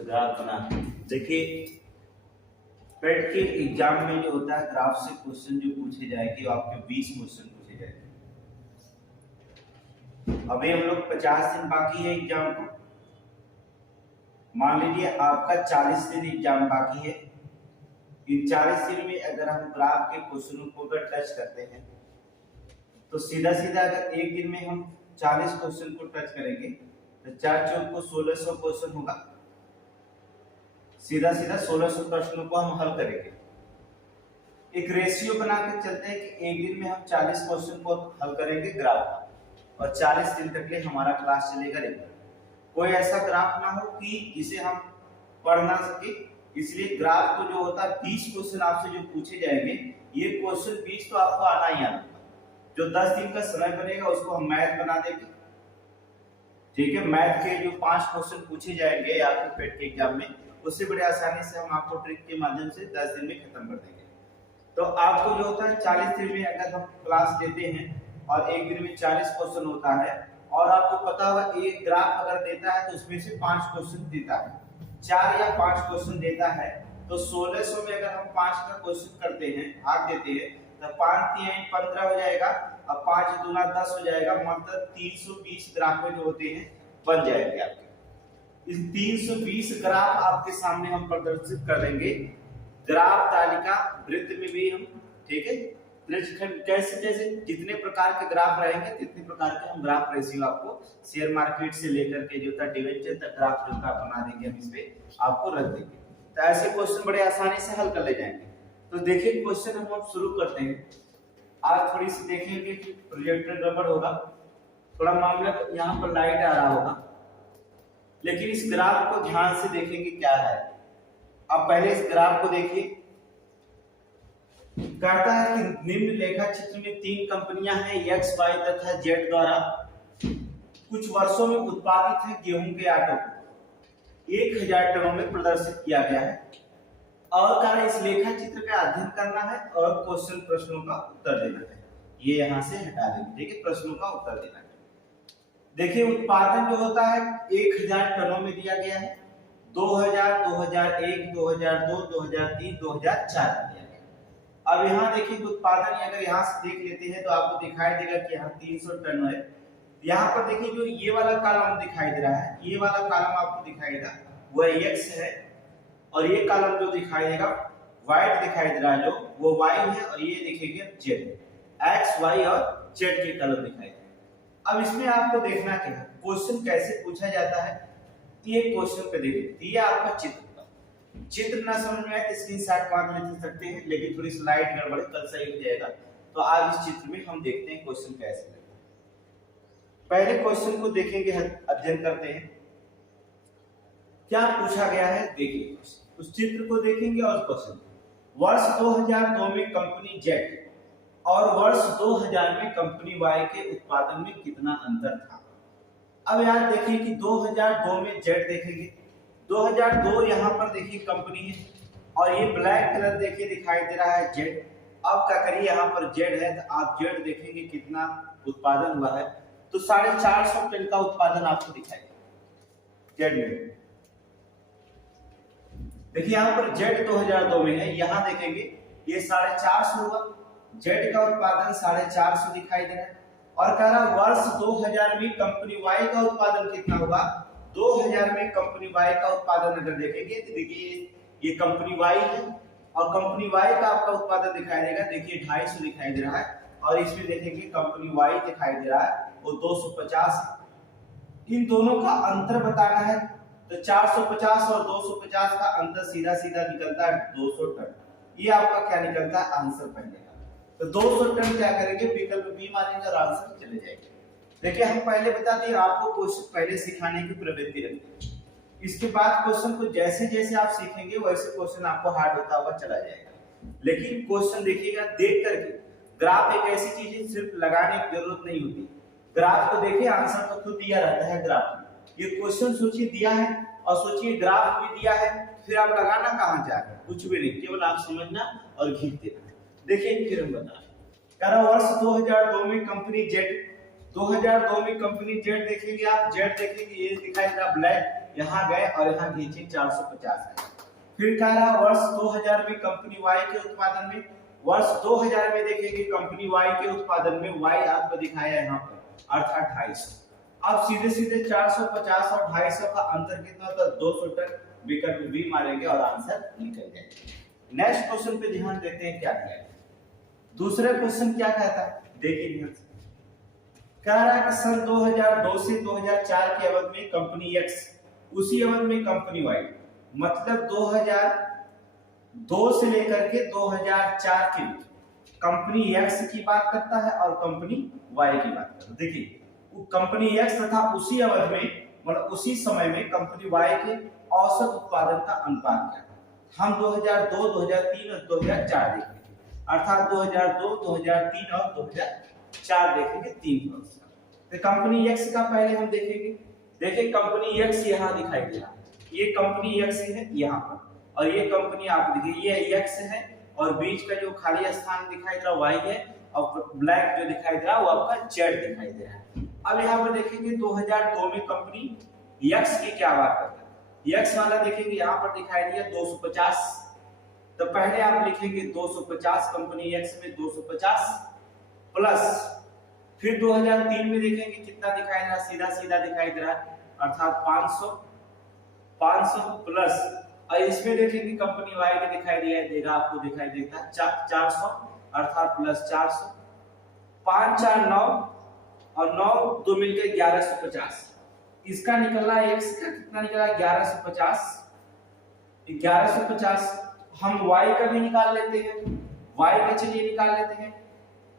Graph बना। देखिए पेट के एग्जाम में जो होता है ग्राफ से क्वेश्चन जो पूछे जाएंगे वो आपके 20 क्वेश्चन पूछे जाएंगे। अभी हम लोग 50 दिन बाकी है एग्जाम को। मान लीजिए आपका 40 दिन एग्जाम बाकी है। इन 40 दिन में अगर हम ग्राफ के क्वेश्चनों को अगर टच करते हैं तो सीधा सीधा अगर एक दिन में हम 40 क्वेश्चन को टच करेंगे तो 4 चौक को 1600 क्वेश्चन होगा। सीधा सीधा 1600 प्रश्नों को हम हल करेंगे। एक रेशियो बना के चलते हैं कि एक दिन में हम 40 क्वेश्चन को हल करेंगे ग्राफ और 40 दिन तक के हमारा क्लास चलेगा रेगुलर। कोई ऐसा ग्राफ ना हो कि जिसे हम पढ़ ना सके, इसलिए ग्राफ को जो होता है 20 क्वेश्चन आपसे जो पूछे जाएंगे ये क्वेश्चन 20 तो आपको आना ही आना। जो 10 दिन का समय बनेगा उसको हम मैथ बना देंगे। ठीक है, मैथ के जो 5 क्वेश्चन पूछे जाएंगे आपके पेट के एग्जाम में उससे बड़े आसानी से हम आपको ट्रिक के माध्यम से 10 दिन में खत्म कर देंगे। तो आपको जो होता है 40 दिन में अगर हम क्लास लेते हैं और एक दिन में 40 क्वेश्चन होता है और आपको पता होगा एक ग्राफ अगर देता है तो उसमें से 5 क्वेश्चन देता है, 4 या 5 क्वेश्चन देता है तो 1600 में अगर हम 5 का क्वेश्चन करते हैं भाग देते हैं तो 5 3 15 हो जाएगा और 5 दूना 10 हो जाएगा। मतलब 320 ग्राफ जो होते हैं बन जाएंगे आपके। इस 320 ग्राफ आपके सामने हम प्रदर्शित कर देंगे ग्राफ तालिका वृत्त में भी हम। ठीक है, कैसे कैसे जितने प्रकार के ग्राफ रहेंगे जितने प्रकार के हम ग्राफ रेशियो आपको शेयर मार्केट से लेकर के जो था डिवेंचर तक ग्राफ जो का बना देंगे, हम इस पे आपको रख देंगे। तो ऐसे क्वेश्चन बड़े आसानी से हल कर ले जाएंगे। तो देखिए क्वेश्चन हम शुरू करते हैं। आज थोड़ी सी देखेंगे कि प्रोजेक्टर गड़बड़ होगा, थोड़ा मामला यहाँ पर लाइट आ रहा होगा, लेकिन इस ग्राफ को ध्यान से देखेंगे क्या है। अब पहले इस ग्राफ को देखिए। कहता है कि निम्न लेखा चित्र में 3 कंपनियां हैं एक्स वाई तथा जेड द्वारा कुछ वर्षों में उत्पादित है गेहूं के आटे को 1000 टनों में प्रदर्शित किया गया है और कारण इस लेखा चित्र का अध्ययन करना है और क्वेश्चन प्रश्नों का उत्तर देना है। ये यहां से हटा देंगे। देखिए प्रश्नों का उत्तर देना है। देखिए उत्पादन जो होता है 1000 टनों में दिया गया है। 2000, 2001, 2002, 2003, 2004 दिया गया। अब यहाँ देखिए उत्पादन अगर यहाँ से देख लेते हैं तो आपको दिखाई देगा कि यहाँ 300 टन है। यहाँ पर देखिए जो ये वाला कॉलम दिखाई दे रहा है, ये वाला कॉलम आपको दिखाई देगा वह एक्स है और ये कॉलम जो दिखाई देगा व्हाइट दिखाई दे रहा है जो वो वाई है और ये दिखेगा जेड। एक्स वाई और जेड के कॉलम दिखाई दे। अब इसमें आपको देखना क्या है, क्वेश्चन कैसे पूछा जाता है। ये क्वेश्चन पे देखिए, ये आपका चित्र ना समझ में आए तो स्क्रीनशॉट मार ले सकते हैं, लेकिन थोड़ी स्लाइड गड़बड़ कल सही हो जाएगा। तो आज इस चित्र में हम देखते हैं क्वेश्चन कैसे लगता है। पहले क्वेश्चन को देखेंगे, अध्ययन करते हैं क्या पूछा गया है। देखिए उस चित्र को देखेंगे और क्वेश्चन। वर्ष 2002 में कंपनी जेड और वर्ष 2000 में कंपनी वाई के उत्पादन में कितना अंतर था। अब यार देखिए कि 2002 में जेड देखेंगे, 2002 यहाँ पर देखिए कंपनी है और ये ब्लैक कलर देखिए दिखाई दे रहा है जेड। अब क्या करिए यहाँ पर जेड है तो आप जेड देखेंगे कितना उत्पादन हुआ है तो 450 टन का उत्पादन आपको दिखाई जेड में। देखिए यहाँ पर जेड 2002 में है, यहाँ देखेंगे ये 450 हुआ। जेड का उत्पादन 450 दिखाई दे रहा है और कह रहा वर्ष 2000 में कंपनी वाई का उत्पादन कितना होगा। 2000 में कंपनी वाई का उत्पादन अगर देखेंगे तो देखिए ये कंपनी वाई है और कंपनी वाई का आपका उत्पादन दिखाई देगा, देखिए 250 दिखाई दे रहा है और इसमें देखेंगे कंपनी वाई दिखाई दे रहा है वो 250। इन दोनों का अंतर बताना है तो 450 और 250 का अंतर सीधा सीधा निकलता है 200 टन। ये आपका क्या निकलता है आंसर पहले का। तो 200 टन क्या करेंगे, विकल्प बी मारेंगे और आंसर चले जाएंगे। देखिए हम पहले बताते हैं आपको क्वेश्चन पहले सिखाने की प्रवृत्ति रखते हैं। इसके बाद क्वेश्चन को जैसे जैसे आप सीखेंगे वैसे क्वेश्चन आपको हार्ड होता हुआ चला जाएगा। लेकिन क्वेश्चन देखिएगा देख करके। ग्राफ एक ऐसी चीज है सिर्फ लगाने की जरूरत नहीं होती। ग्राफ को देखिए आंसर तो खुद दिया रहता है ग्राफ में। ये क्वेश्चन सोचिए दिया है और सोचिए ग्राफ भी दिया है, फिर आप लगाना कहाँ जा रहे हैं, कुछ भी नहीं, केवल आप समझना और घिस देना। देखिए फिर हम बता रहे हैं वर्ष 2002 में कंपनी जेड 2002 में कंपनी जेड देखेंगे आप, जेड देखेंगे ये दिखाई दे रहा ब्लैक यहाँ गए और यहाँ खींचे 450 है। फिर कह रहा वर्ष 2000 में कंपनी वाई के उत्पादन में, वर्ष 2000 में देखेंगे कंपनी वाई के उत्पादन में वाई आपको दिखाया यहाँ पर अर्थात 250। अब सीधे सीधे 450 और 250 का अंतर कितना होता है 200 टन। विकल्प बी मारेंगे और आंसर निकल जाएगा। नेक्स्ट क्वेश्चन पे ध्यान देते हैं क्या दिया है। दूसरा क्वेश्चन क्या कहता है देखिए ध्यान से। कह रहा है कि सन 2002 से 2004 के अवधि में कंपनी एक्स उसी अवधि में कंपनी वाई, मतलब 2002 से लेकर के 2004 के बीच कंपनी एक्स की बात करता है और कंपनी वाई की बात करता है। देखिए कंपनी एक्स तथा उसी अवधि में मतलब उसी समय में कंपनी वाई के औसत उत्पादन का अनुपात क्या है। हम 2002, 2003 और 2004 देखेंगे, अर्थात 2002, 2003 और 2004 देखेंगे 3 वर्ष। तो कंपनी एक्स का पहले हम देखेंगे। देखिए कंपनी एक्स यहाँ दिखाई दे रहा है, ये कंपनी एक्स है यहाँ पर, और ये कंपनी आप देखिए ये एक्स है और बीच का जो खाली स्थान दिखाई दे रहा वाई है और ब्लैक जो दिखाई दे रहा वो आपका जेड दिखाई दे रहा है। अब यहाँ पर देखेंगे 2002 में कंपनी एक्स की क्या बात करता है। एक्स वाला देखेंगे यहाँ पर दिखाई दिया 250, तो पहले आप लिखेंगे 250 कंपनी एक्स में 250 प्लस फिर 2003 में देखेंगे कितना दिखाई दे रहा सीधा सीधा दिखाई दे रहा है अर्थात 500 प्लस और इसमें देखेंगे कंपनी वाई में दिखाई दिया देगा आपको दिखाई देता है 400 अर्थात प्लस 400 5 4 9 और 9 2 मिलकर 1150। इसका निकला एक्स का कितना निकला 1150। हम वाई का भी निकाल लेते हैं, वाई का चलिए निकाल लेते हैं।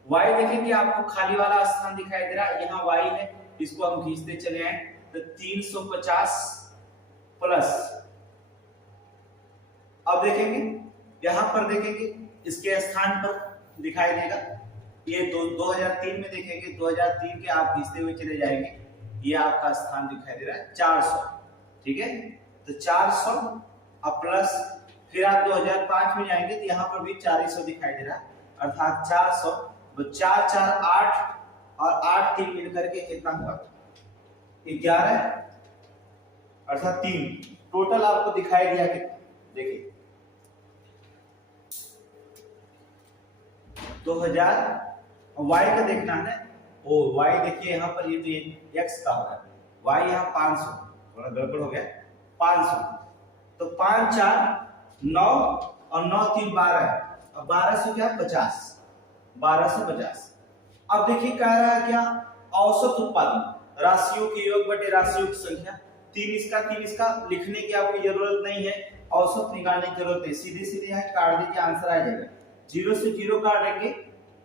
वाई देखेंगे आपको खाली वाला स्थान दिखाई दे रहा है यहाँ वाई है, इसको हम खींचते चले आए तो 350 प्लस अब देखेंगे यहां पर देखेंगे इसके स्थान पर दिखाई देगा ये 2003 में देखेंगे 2003 के आप खींचते हुए चले जाएंगे ये आपका स्थान दिखाई दे रहा है 400, ठीक है। तो 400 अब प्लस फिर आप 2005 में जाएंगे तो यहाँ पर भी 400 दिखाई दे रहा है अर्थात 400 4 4 8 और 8 3 मिलकर के कितना हुआ 11 अर्थात 3 टोटल आपको दिखाई दिया कि देखिए 2000 वाई का देखना है ओ वाई देखिए यहाँ पर ये तो एक्स का हो रहा है वाई यहाँ 500 थोड़ा गड़बड़ हो गया 500 तो 5 4 9 और 9 3 12 है अब 12 से क्या 50 1250। अब देखिए कह रहा है क्या औसत उत्पादन राशियों के योग बटे राशियों की संख्या 3 इसका लिखने की आपको जरूरत नहीं है, औसत निकालने की जरूरत है। सीधे सीधे यहाँ काट दीजिए आंसर आ जाएगा 0 से 0 काट देंगे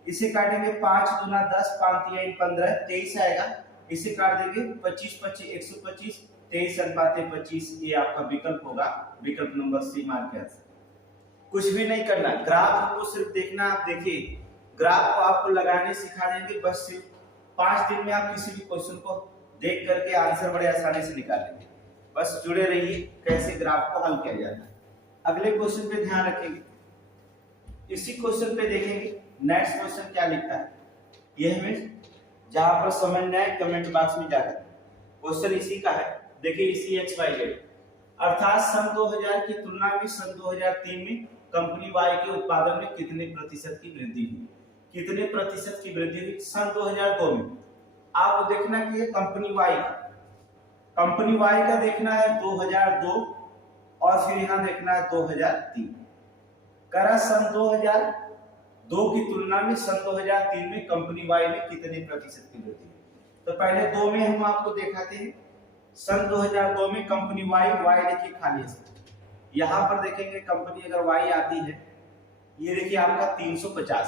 इसे काटेंगे 5 दूना 10 5 3 15 23 आएगा, इसे काट देंगे 25 25 125 23 अनुपात 25 ये आपका विकल्प होगा, विकल्प नंबर सी मार्क के आंसर। कुछ भी नहीं करना, ग्राफ को सिर्फ देखना। आप देखिए ग्राफ को आपको लगाने सिखा देंगे, बस सिर्फ 5 दिन में आप किसी भी क्वेश्चन को देख करके आंसर बड़े आसानी से निकाल लेंगे। बस जुड़े रहिए कैसे ग्राफ को हल किया जाता है। अगले क्वेश्चन पे ध्यान रखेंगे, इसी क्वेश्चन पे देखेंगे नेक्स्ट क्वेश्चन क्या लिखता है ये हमें जहां पर समझना है कमेंट बॉक्स में जाकर क्वेश्चन इसी का है। देखिए इसी XYZ अर्थात सन 2000 की तुलना में सन 2003 में कंपनी वाई के उत्पादन में कितने प्रतिशत की वृद्धि हुई, कितने प्रतिशत की वृद्धि हुई सन 2002 में। आपको देखना कि कंपनी वाई का देखना है 2002 और फिर यहाँ देखना है 2003। करा सन 2002 की तुलना में सन 2003 में कंपनी वाई में कितने प्रतिशत की वृद्धि हुई। तो पहले 2 में हम आपको दिखाते हैं सन 2002 में कंपनी वाई देखिए खाली है, यहाँ पर देखेंगे कंपनी अगर वाई आती है ये देखिए आपका 350,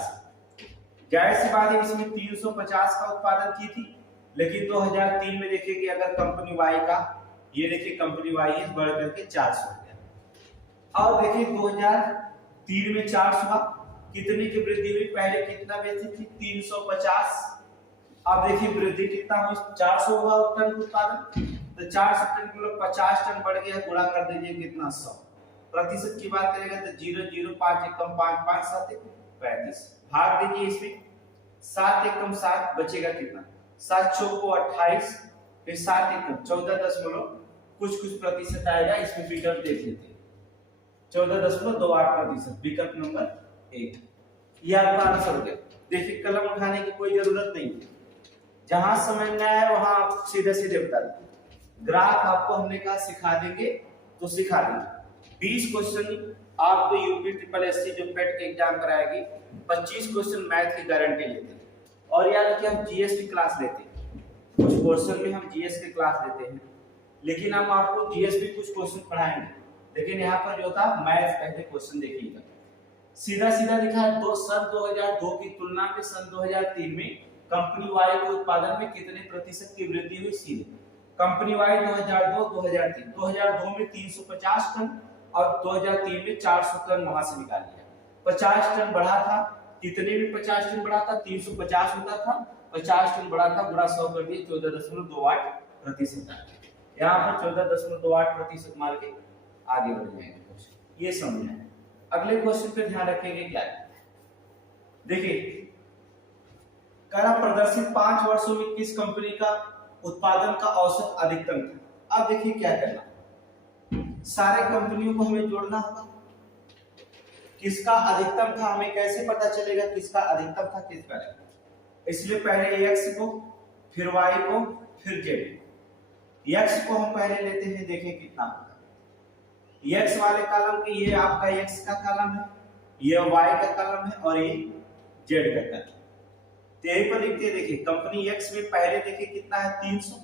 जाहिर सी बात है इसमें 350 का उत्पादन की थी, लेकिन 2003 में देखेंगे अगर कंपनी वाई का ये देखिए कंपनी वाई है बढ़ करके 400 हो गया। और देखिए 2003 में 400 कितने की वृद्धि हुई, पहले कितना बेची थी 350, अब देखिए वृद्धि कितना हुई 400 हुआ टन उत्पादन, तो 400 टन को 50 टन बढ़ गया, गुणा कर दीजिए कितना 100। प्रतिशत की बात करेगा तो 0 0 5 एकम 5 5 7 35, भाग दीजिए इसमें 7 एकम 7 बचेगा कितना 7 6 को 28 फिर 7 एकम 14.5 कुछ कुछ प्रतिशत आएगा, इसमें विकल्प देख लेते हैं। 14.28% विकल्प नंबर 1, ये आपका आंसर हो गया। देखिए कलम उठाने की कोई जरूरत नहीं है, जहां समझ में आए वहां आप सीधे सीधे बता देंगे। ग्राफ आपको हमने कहा सिखा देंगे तो सिखा देंगे। 20 क्वेश्चन आपको यूपी ट्रिपल एससी जो पेट के एग्जाम कराएगी, 25 क्वेश्चन मैथ की गारंटी लेते हैं। और याद रखिए हम जीएस की क्लास लेते हैं, कुछ पोर्शन में हम जीएस की क्लास लेते हैं, लेकिन हम आपको जीएस भी कुछ क्वेश्चन पढ़ाएंगे। लेकिन यहाँ पर जो था मैथ पहले क्वेश्चन देखिएगा, सीधा सीधा लिखा है। तो सन 2002 की तुलना में सन 2003 में कंपनी वाई के उत्पादन में कितने प्रतिशत की वृद्धि हुई? सीधे कंपनी वाई 2002 में 350 टन और 2003 में 400 टन वहां से निकाल लिया। 50 टन बढ़ा था, कितने में 50 टन बढ़ा था? 350 होता था, 50 टन बढ़ा था, गुणा 100 कर दिए, 14.28%। यहाँ पर 14.28% मार के आगे बढ़ जाएंगे। ये समझना है। अगले क्वेश्चन पे ध्यान रखेंगे क्या है, देखिए करा प्रदर्शित 5 वर्षों में किस कंपनी का उत्पादन का औसत अधिकतम था? अब देखिए क्या करना, सारे कंपनियों को हमें जोड़ना होगा। किसका अधिकतम था हमें कैसे पता चलेगा किसका अधिकतम था किसका नहीं? इसलिए पहले x को, फिर y को, फिर z। x को हम पहले लेते हैं, देखें कितना होगा। x वाले कॉलम के ये आपका x का कॉलम है, ये y का कॉलम है और ये z का कॉलम। तो यही पर लिखते हैं, देखिए कंपनी x में पहले देखिए कितना है 300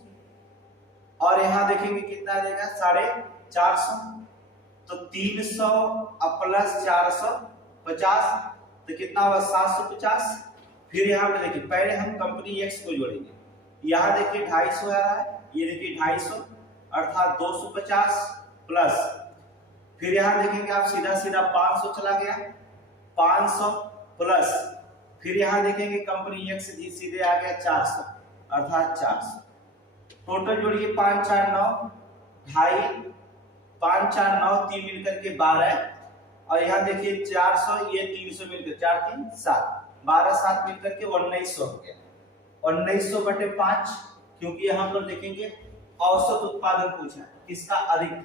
और यहाँ देखेंगे कितना आ जाएगा 450। तो 300 प्लस 450 तो कितना होगा 750। फिर यहाँ पे देखिए पहले हम कंपनी x को जोड़ेंगे, यहाँ देखिए 250 आ रहा है, ये देखिए 250 अर्थात 250 प्लस, फिर यहाँ देखेंगे आप सीधा सीधा 500 चला गया, 500 प्लस, फिर यहाँ देखेंगे कंपनी x सीधे आ गया 400 अर्थात 400। टोटल जोड़िए 5 4 9 2.5 5 4 9 3 मिलकर के 12 और यहाँ देखिए 400 ये 300 मिलकर 4 3 7 12 7 मिलकर के 1900 हो गया। 1900 बटे 5, क्योंकि यहाँ पर देखेंगे औसत उत्पादन पूछा है किसका अधिक है,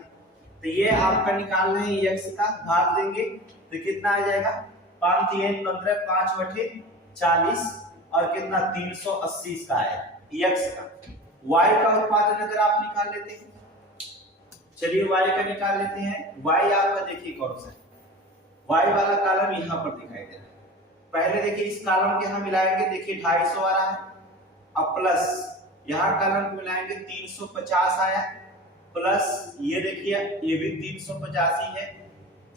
तो ये आपका निकालना है x का, भाग देंगे तो कितना आ जाएगा 5 3 15 5 बटे 40 और कितना 380 का आया x का। y का उत्पादन अगर आप निकाल लेते हैं, चलिए y का निकाल लेते हैं। y आपका देखिए कौन सा है, y वाला कॉलम यहाँ पर दिखाई दे रहा है। पहले देखिए इस कॉलम के हम मिलाएंगे, देखिए 250 आ रहा है, अब प्लस यहाँ कॉलम को मिलाएंगे 350 आया, प्लस ये देखिए ये भी 350 ही है,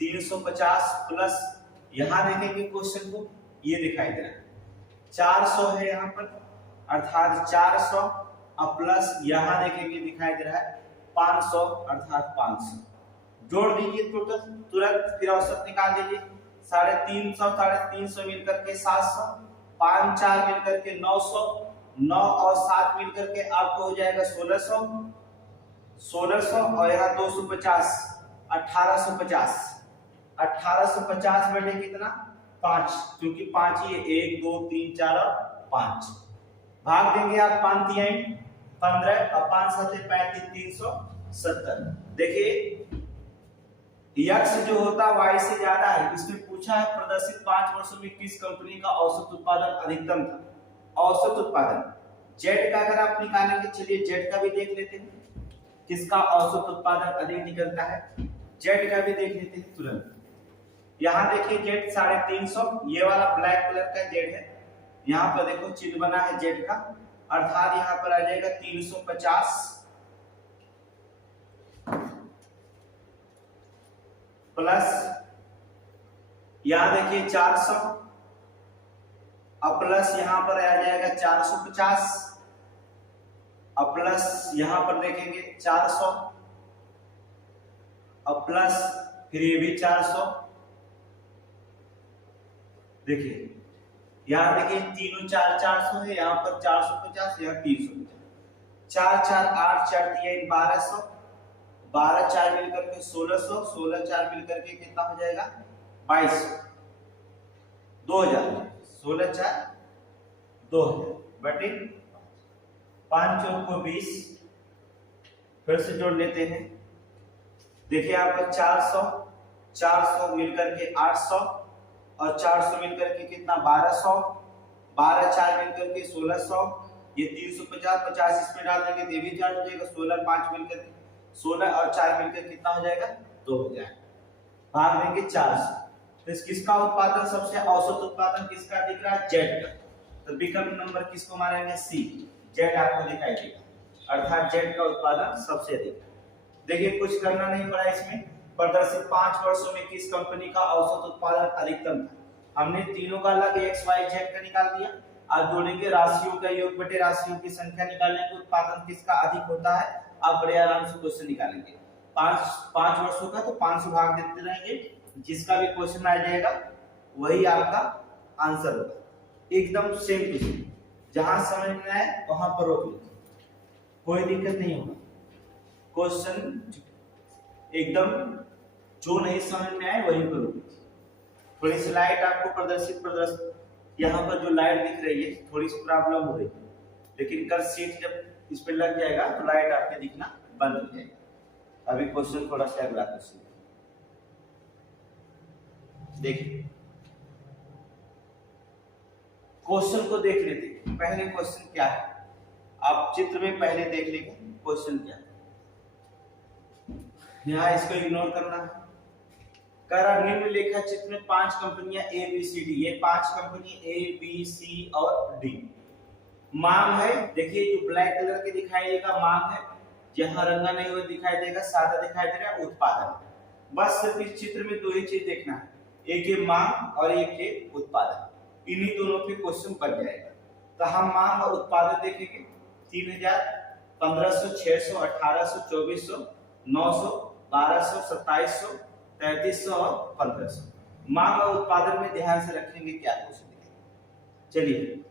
350 प्लस यहाँ देखेंगे क्वेश्चन को ये दिखाई दे रहा है 400 है यहाँ पर अर्थात 400 अब प्लस यहाँ देखेंगे दिखाई दे रहा है 500 अर्थात 500। जोड़ दीजिए टोटल तुरंत, फिर औसत निकाल दीजिए। 350 350 मिलकर के 700, 5 4 मिलकर के 900, 9 और 7 मिलकर के आपको हो जाएगा 1600, 1600 और यहाँ 250 1850, 1850 बटे कितना 5, क्योंकि 5 ही है 1 2 3 4 और 5। भाग देंगे आप 5 3 15 और 5 7 35 370। देखिए x जो होता है y से ज्यादा है, इसमें पूछा है प्रदर्शित 5 वर्षों में किस कंपनी का औसत उत्पादन अधिकतम था। औसत उत्पादन z का अगर आप निकालेंगे, चलिए z का भी देख लेते हैं किसका औसत उत्पादन अधिक निकलता है, z का भी देख लेते हैं तुरंत। यहाँ देखिए z 350, ये वाला ब्लैक कलर का z है, यहाँ पर देखो चिन्ह बना है z का, अर्थात यहाँ पर आ जाएगा 350 प्लस यहाँ देखिए 400 अब प्लस यहाँ पर आ जाएगा 450 अब प्लस यहाँ पर देखेंगे 400 अब प्लस फिर ये भी 400। देखिए यहाँ देखिए तीनों 4 400 है, यहाँ पर 450 यहाँ 350, 4 4 8 4 3 1200, 12 4 मिलकर के 1600, 16 4 मिलकर के कितना हो जाएगा 2200, 2000, 16 4 2000 बटे 5 4 को 20, फिर से जोड़ लेते हैं। देखिए आपका 400 मिलकर के 800 और 400 मिलकर के कितना 1200, 12 4 मिलकर के 1600, ये 350, 50 इसमें डाल देंगे तो ये भी 4 हो जाएगा, 16 5 मिलकर के 16 और 4 मिलकर कितना हो जाएगा 2 हो जाएगा, भाग देंगे 400। तो इस किसका उत्पादन सबसे औसत उत्पादन किसका दिख रहा है, जेड का। तो विकल्प नंबर किसको मारेंगे, सी, जेड आपको दिखाई देगा, अर्थात जेड का उत्पादन सबसे अधिक। देखिए कुछ करना नहीं पड़ा इसमें, प्रदर्शित 5 वर्षों में किस कंपनी का औसत उत्पादन अधिकतम था। हमने तीनों का अलग एक्स वाई जेड का निकाल दिया। आप जोड़ेंगे राशियों का योग बटे राशियों की संख्या निकालने के उत्पादन किसका अधिक होता है, आप बड़े आराम से क्वेश्चन निकालेंगे। 5 वर्षों का तो 500 भाग देते रहेंगे, जिसका भी क्वेश्चन आ जाएगा वही आपका आंसर होगा, एकदम सेम टू सेम। जहां समझ में आए वहां पर रोक लीजिए, कोई दिक्कत नहीं होगा। क्वेश्चन एकदम जो नहीं समझ में आए वहीं पर रोक लीजिए। थोड़ी सी लाइट आपको प्रदर्शित यहाँ पर जो लाइट दिख रही है थोड़ी सी प्रॉब्लम हो रही है, लेकिन कल सीट जब इस पे लग जाएगा तो लाइट आपके दिखना बंद हो जाएगा। अभी क्वेश्चन थोड़ा सा अगला क्वेश्चन देखिए, क्वेश्चन को देख लेते हैं। पहले क्वेश्चन क्या है, आप चित्र में पहले देख लेंगे क्वेश्चन क्या है। यहाँ इसको इग्नोर करना है। कह रहा निम्नलिखित चित्र में 5 कंपनियां ए बी सी डी, ये 5 कंपनी ए बी सी और डी। मांग है, देखिए जो ब्लैक कलर के दिखाई देगा मांग है, जहां रंगा नहीं हुआ दिखाई देगा सादा दिखाई दे रहा है उत्पादन। बस सिर्फ इस चित्र में दो ही चीज देखना है, एक है मांग और एक है उत्पादन। इन्हीं दोनों पे क्वेश्चन बन जाएगा। तो हम मांग और उत्पादन देखेंगे। 3000, 1500, 600, 1800, 2400, 900, 1200, 2700, 3300 और 1500। मांग और उत्पादन में ध्यान से रखेंगे क्या क्वेश्चन दिखेगा। चलिए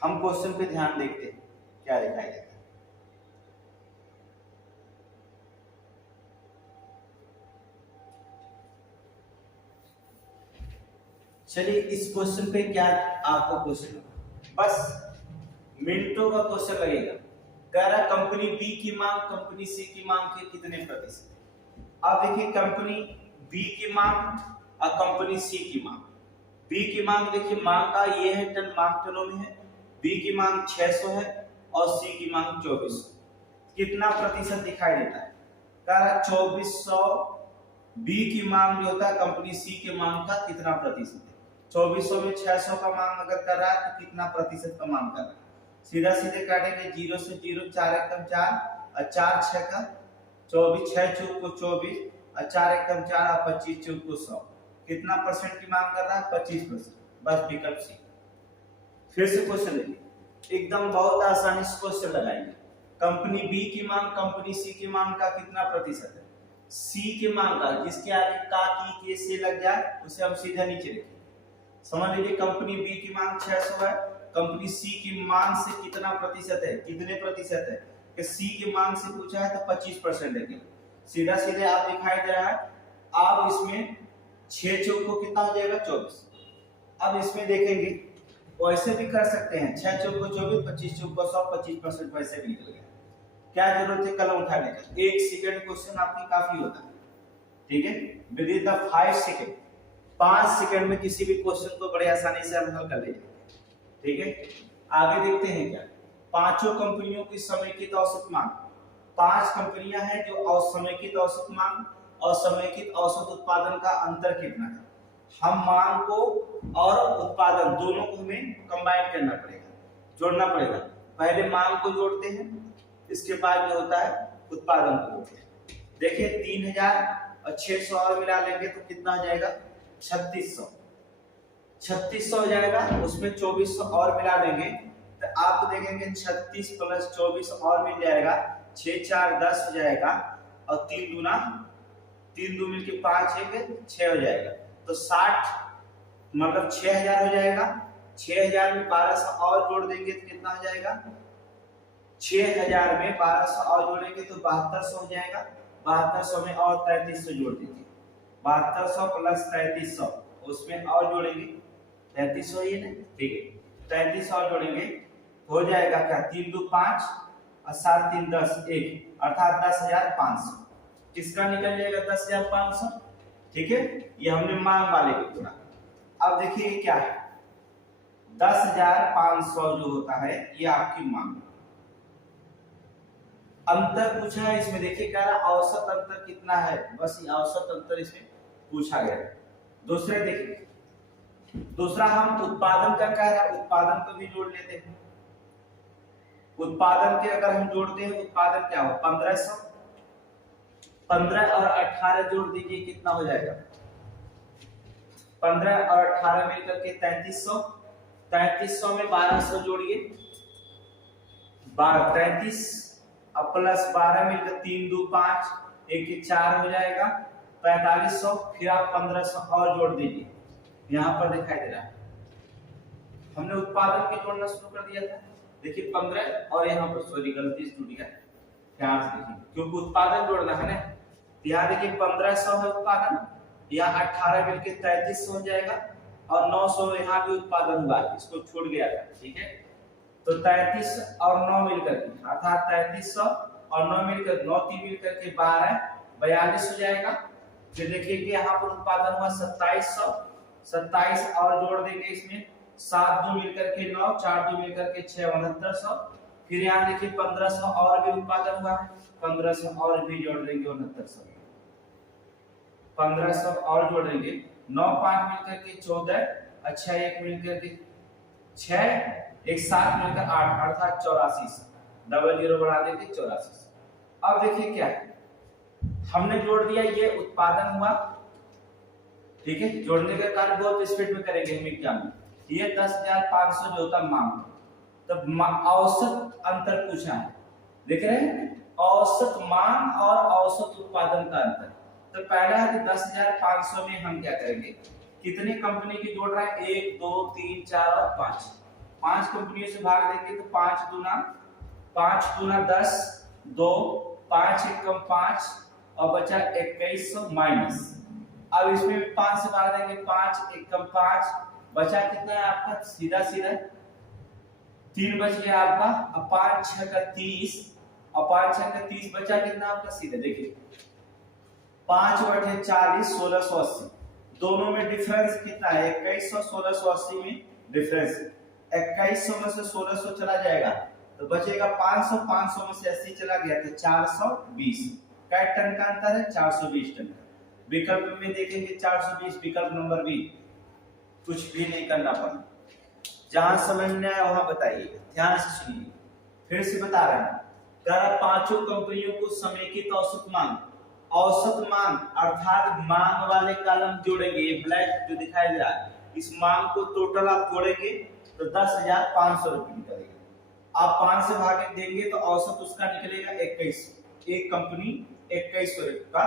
हम क्वेश्चन पे ध्यान देखते हैं क्या दिखाई देता है। चलिए इस क्वेश्चन पे क्या आपको क्वेश्चन, बस मिनटों का क्वेश्चन लगेगा। कह रहा कंपनी बी की मांग कंपनी सी की मांग के कितने प्रतिशत। अब देखिए कंपनी बी की मांग और कंपनी सी की मांग। बी की मांग देखिए मांग का ये है टन, मांग टनों में है। बी की मांग 600 है और सी की मांग 2400। कितना प्रतिशत दिखाई देता है, कह रहा 2400। बी की मांग जो होता है कंपनी सी के मांग का कितना प्रतिशत है। 2400 में 600 का मांग अगर कर रहा है तो कितना प्रतिशत का मांग कर रहा है। सीधा सीधे काटेंगे 0 से 0, 4 एकम 4 और 4 6 का 24, 6 चौक को 24 और 4 एकम 4 और 25 चौक को 100। कितना परसेंट की मांग कर रहा है, 25%। बस विकल्प सी। फिर से क्वेश्चन देखिए, एकदम बहुत आसानी से क्वेश्चन लगाएंगे। कंपनी बी की मांग कंपनी सी की मांग का कितना प्रतिशत है। सी की मांग का, जिसके आगे का की के से लग जाए उसे हम सीधा नीचे लिखेंगे। समझ लीजिए कंपनी बी की मांग 600 है, कंपनी सी की मांग से कितना प्रतिशत है, कितने प्रतिशत है कि सी की मांग से पूछा है तो 25% है। सीधा सीधे आप दिखाई दे रहा है। आप इसमें 6 चौक को कितना हो जाएगा 24। अब इसमें देखेंगे वैसे भी कर सकते हैं, 6 चौक को 24, 25 चौक को 100, 25% वैसे भी निकल गया। क्या जरूरत है कलम उठाने का, 1 सेकंड क्वेश्चन आपकी काफी होता है। ठीक है, with in the 5 second, 5 second में किसी भी क्वेश्चन को बड़े आसानी से हम हल कर लेंगे। ठीक है, आगे देखते हैं क्या। पांचों कंपनियों की समेकित औसत मांग। 5 कंपनियां हैं जो समेकित औसत मांग और समेकित औसत उत्पादन का अंतर कितना है। हम मांग को और उत्पादन दोनों को हमें कंबाइन करना पड़ेगा, जोड़ना पड़ेगा। पहले मांग को जोड़ते हैं, इसके बाद जो होता है उत्पादन को जोड़ते हैं। देखिए 3000 और 600 और मिला लेंगे तो कितना हो जाएगा 3600। 3600 हो जाएगा, उसमें 2400 और मिला देंगे तो आप देखेंगे 36 प्लस 24 और मिल जाएगा, 6 4 10 हो जाएगा और 3 दूना 3 दो मिलके 5 1 6 हो जाएगा। तो 60 मतलब 6000 हो जाएगा। 6000 में 1200 और जोड़ देंगे तो कितना हो जाएगा, 6000 में 1200 और जोड़ेंगे तो 7200 हो जाएगा। 7200 में और 3300 जोड़ दीजिए, 7200 प्लस 3300 उसमें और जोड़ेंगे 3300 ही ना, ठीक है 3300 और जोड़ेंगे हो जाएगा क्या 3 2 5 और 7 3 10 1 अर्थात 10,500। किसका निकल जाएगा 10,500। ठीक है, ये हमने मांग वाले को जोड़ा। अब देखिए क्या है 10,500 जो होता है ये आपकी मांग। अंतर पूछा है इसमें, देखिए कह रहा औसत अंतर कितना है, बस ये औसत अंतर इसमें पूछा गया है। दूसरे देखिए, दूसरा हम उत्पादन का कह रहा है, उत्पादन को भी जोड़ लेते हैं। उत्पादन के अगर हम जोड़ते हैं उत्पादन क्या हो 1500, 15 और 18 जोड़ दीजिए कितना हो जाएगा 15 और 18 मिलकर के 3300, 3300 में 1200 जोड़िए 33 अब प्लस 12 मिलकर 3 2 5 1 4 हो जाएगा 4500, फिर आप 1500 और जोड़ दीजिए। यहाँ पर दिखाई दे रहा है हमने उत्पादन के जोड़ना शुरू कर दिया था। देखिए 15 और यहाँ पर सॉरी गलती से टूट गया, ध्यान से देखिए क्योंकि उत्पादन जोड़ना है ना। यहाँ देखिए 1500 है उत्पादन, यहाँ 18 मिलकर 3300 हो जाएगा और 900 यहाँ भी उत्पादन हुआ, इसको छोड़ गया था। ठीक है, तो 33 और 9 मिलकर के अर्थात 3300 और 9 मिलकर 9 3 मिलकर के 12 42 हो जाएगा। फिर देखिए कि यहाँ पर उत्पादन हुआ 2700, 27 और जोड़ देंगे इसमें 7 2 मिलकर के 9 4 2 मिलकर के 6 6900। फिर यहाँ देखिए 1500 और भी उत्पादन हुआ है, 1500 और भी जोड़ देंगे 6900, 1500 और जोड़ देंगे 9 5 मिलकर के 14 अच्छा 1 मिलकर के 6 एक 7 मिलकर 8 अर्थात 84, डबल जीरो बढ़ा देंगे 84। अब देखिए क्या है हमने जोड़ दिया, ये उत्पादन हुआ। ठीक है, जोड़ने का कार्य बहुत स्पीड में करेंगे हम एग्जाम में। ये 10,500 जो होता मांग, तब औसत अंतर पूछा है, देख रहे हैं औसत मांग और औसत उत्पादन का अंतर। तो पहला है कि 10,500 में हम क्या करेंगे, कितनी कंपनी की जोड़ रहा है 1 2 3 4 और 5, 5 कंपनियों से भाग देंगे तो 5 दूना 10 2 5 1 कम 5 और बचा 2100 माइनस। अब इसमें भी 5 से भाग देंगे 5 1 कम 5 बचा कितना है आपका सीधा 3 बच गया आपका। अब 5 6 का 30 और 5 6 का 30 बचा कितना आपका सीधा देखिए 5 बटे 40 1680, दोनों में डिफरेंस कितना है 2100 1680 में डिफरेंस 2100 में से 1600 चला जाएगा तो बचेगा 500, 500 में से 80 चला गया तो 420। क्या टन का अंतर है 420 टन का। विकल्प में देखेंगे 420 विकल्प नंबर बी, कुछ भी नहीं करना पड़ा, जहां समझ में आया वहां बताइए, ध्यान से सुनिए। फिर से बता रहे हैं कह पांचों कंपनियों को समेकित औसत मांग अर्थात मांग वाले कॉलम जोड़ेंगे, ये ब्लैक जो दिखाई दे रहा है इस मांग को टोटल आप जोड़ेंगे तो 10,500 रुपये निकलेगा। आप 5 से भागे देंगे तो औसत उसका निकलेगा 2100। एक कंपनी 2100 का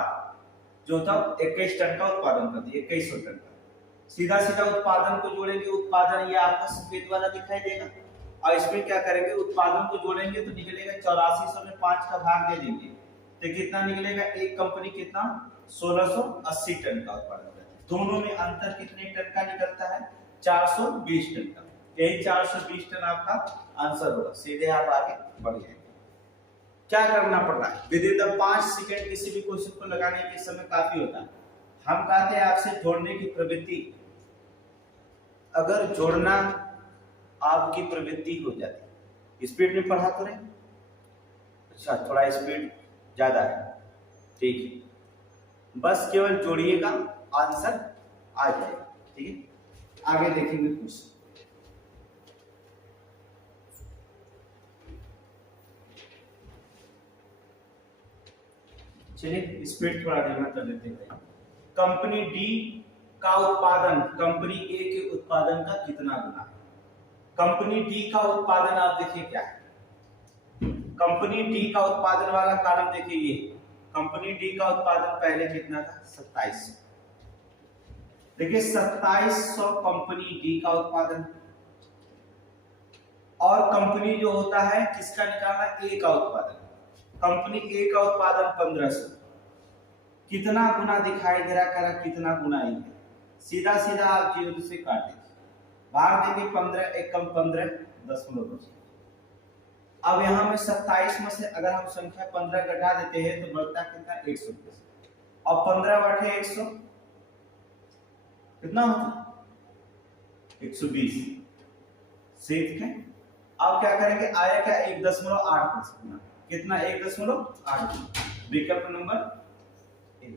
जो था 21 टन का उत्पादन करती है 2100 टन का। सीधा सीधा उत्पादन को जोड़ेंगे, उत्पादन ये आपका सफेद वाला दिखाई देगा और इसमें क्या करेंगे उत्पादन को जोड़ेंगे तो निकलेगा 8400 में 5 का भाग दे देंगे तो कितना निकलेगा, एक कंपनी कितना 1680 टन का उत्पादन करती है। दोनों में अंतर कितने टन का निकलता है 420 टन का। यही 420 टन आपका आंसर होगा। सीधे आप आगे बढ़ जाएंगे। क्या करना पड़ रहा है विद इन 5 सेकंड किसी भी क्वेश्चन को लगाने के समय काफी होता है। हम कहते हैं आपसे जोड़ने की प्रवृत्ति, अगर जोड़ना आपकी प्रवृत्ति हो जाती, स्पीड में पढ़ा तो रहे, अच्छा थोड़ा स्पीड ज्यादा है, ठीक है, बस केवल जोड़िएगा आंसर आ जाएगा। ठीक है, आगे देखेंगे क्वेश्चन। चलिए स्पीड थोड़ा धीमा कर देते हैं। कंपनी डी का उत्पादन कंपनी ए के उत्पादन का कितना गुना है। कंपनी डी का उत्पादन आप देखिए क्या है, कंपनी डी का उत्पादन वाला कॉलम देखिए, ये कंपनी डी का उत्पादन पहले कितना था 2700। देखिए 2700 कंपनी डी का उत्पादन, और कंपनी जो होता है किसका निकालना ए का उत्पादन, कंपनी ए का उत्पादन 1500, कितना गुना दिखाई दे रहा करा कितना गुना ही है, सीधा सीधा आप 0 से काट दीजिए, भाग देंगे 15 1 कम 15 10 बचे, अब यहाँ में 27 में से अगर हम संख्या 15 घटा देते हैं तो बढ़ता कितना 120 और 15/100 कितना होता 120। ठीक है, अब क्या करेंगे, आया क्या 1.8 कितना 1.8 विकल्प नंबर ए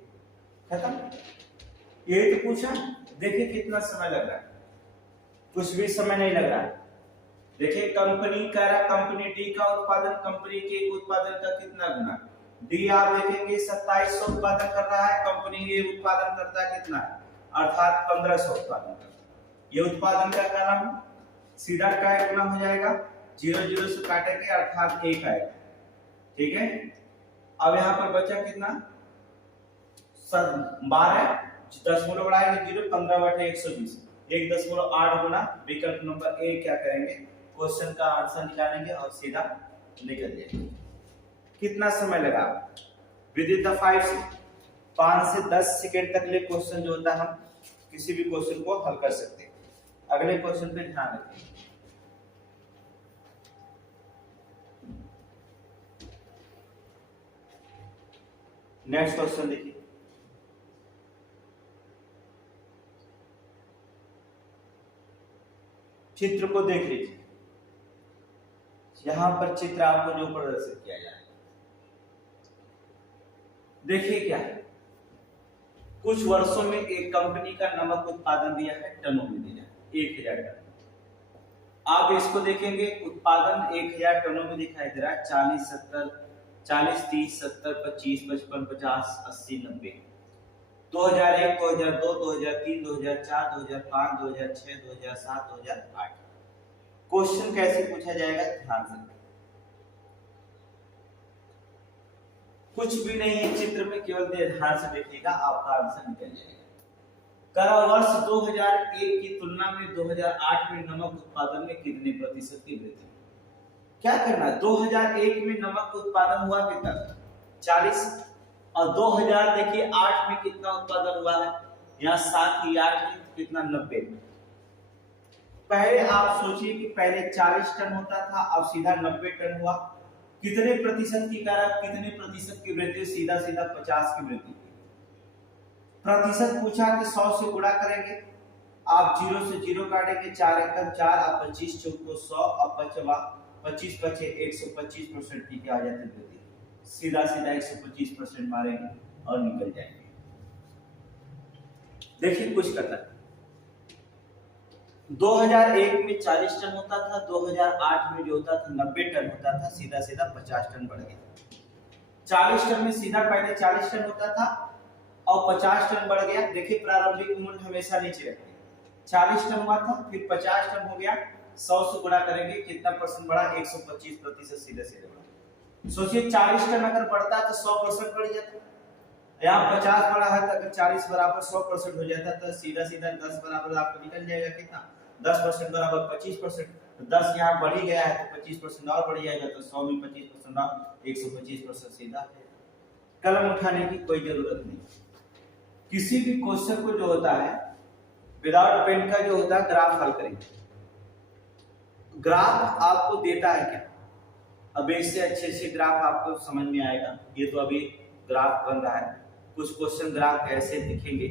खत्म। ये तो पूछा, देखिए कितना समय लग रहा है, कुछ भी समय नहीं लग रहा है। देखिए कंपनी कह रहा कंपनी डी का उत्पादन कंपनी के उत्पादन का कितना गुना, डी आप देखेंगे 2700 उत्पादन कर रहा है, कंपनी ए उत्पादन करता है कितना, अर्थात 1500 उत्पादन करता है। ये उत्पादन का नाम सीधा का गुना हो जाएगा, 0 से काटेंगे अर्थात 1 आएगा। ठीक है, अब यहाँ पर बचा कितना 12, 10 बोलो बढ़ाएंगे 0, 15/120 1.8 गुना विकल्प नंबर ए क्या करेंगे, क्वेश्चन का आंसर निकालेंगे और सीधा निकल जाएंगे। कितना समय लगा, विद इन द 5 से 10 सेकंड तक ले क्वेश्चन जो होता है हम किसी भी क्वेश्चन को हल कर सकते हैं। अगले क्वेश्चन पे ध्यान रखें। नेक्स्ट क्वेश्चन देखिए, चित्र को देख लीजिए। यहां पर चित्र आपको जो प्रदर्शित किया जाए, देखिए क्या है, कुछ वर्षों में एक कंपनी का नमक उत्पादन दिया है, टनों में दिया है 1000 टन। आप इसको देखेंगे, उत्पादन 1000 टनों में दिखाई दे रहा है, 40, 70, 40, 30, 70, 25, 55, 50, 80, 90, 2001, 2002, 2003, 2004, 2005, 2006, 2007, 2008। क्वेश्चन कैसे पूछा जाएगा, ध्यान से, कुछ भी नहीं है चित्र में, केवल ध्यान से देखिएगा, आपका आंसर निकल जाएगा। करा वर्ष 2001 की तुलना में 2008 में नमक उत्पादन में कितने प्रतिशत की वृद्धि। क्या करना है, 2001 में नमक उत्पादन हुआ कितना 40, और 2000 देखिए 8 में कितना उत्पादन हुआ है, यहाँ 7 ही 8 में कितना 90। पहले आप सोचिए कि पहले 40 टन होता था, अब सीधा 90 टन हुआ, कितने प्रतिशत की करा, कितने प्रतिशत की वृद्धि, सीधा सीधा 50 की वृद्धि। प्रतिशत पूछा कि 100 से गुणा करेंगे, आप 0 से 0 काटेंगे, 4 एकम 4, आप 25 चौको 100, अब बचवा 25 बचे 125% की क्या आ जाती है वृद्धि, सीधा सीधा 125% मारेंगे और निकल जाएंगे। देखिए कुछ करता है, 2001 में 40 टन होता था, 2008 में जो होता था 90 टन होता था, सीधा सीधा 50 टन बढ़ गया। 40 टन में सीधा पहले 40 टन होता था और 50 टन बढ़ गया। देखिए प्रारंभिक मूल्य हमेशा नीचे रहते हैं, 40 टन हुआ था, फिर 50 टन हो गया, 100 से गुणा करेंगे कितना परसेंट बढ़ा, 125% सीधे सीधे बढ़ा। सोचिए 40 टन अगर बढ़ता तो 100% बढ़ जाता, यहाँ 50 बढ़ा है तो अगर 40 बराबर 100% हो जाता तो सीधा सीधा 10 बराबर आपको निकल जाएगा कितना, 10% बराबर 25%, तो 10 यहाँ बढ़ ही गया है तो 25% और बढ़ जाएगा, तो 100 में 25% और 125% सीधा है। कलम उठाने की कोई जरूरत नहीं। किसी भी क्वेश्चन को जो होता है विदाउट पेन का जो होता है ग्राफ हल करेंगे। ग्राफ आपको देता है क्या, अब इससे अच्छे ग्राफ आपको समझ में आएगा। ये तो अभी ग्राफ बन रहा है, कुछ क्वेश्चन ग्राफ ऐसे दिखेंगे,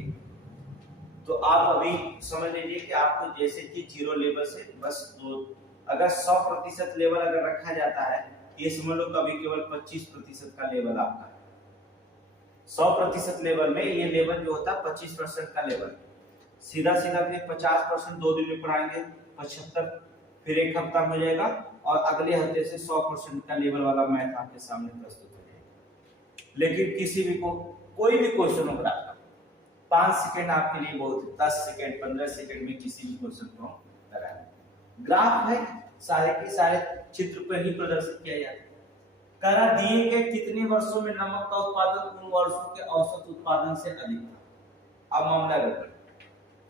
तो आप अभी समझ लीजिए कि आपको जैसे कि 0 लेवल से बस अगर 100% लेवल अगर रखा जाता है, ये समझ लो कभी केवल 25% का लेवल आपका है। 100% लेवल में ये लेवल जो होता है 25% का लेवल, सीधा सीधा फिर 50% 2 दिन में पढ़ाएंगे, 75 फिर एक हफ्ता हो जाएगा, और अगले हफ्ते से 100% का लेवल वाला मैथ आपके सामने प्रस्तुत हो जाएगा। लेकिन किसी भी को कोई भी क्वेश्चन हो रहा 5 सेकंड आपके लिए बहुत है, 10 सेकंड 15 सेकंड में किसी भी क्वेश्चन को कराएं। ग्राफ है, सारे के सारे चित्र पर ही प्रदर्शित किया जाता है। करा दिए गए कितने वर्षों में नमक का उत्पादन उन वर्षों के औसत उत्पादन से अधिक था। अब मामला गड़बड़,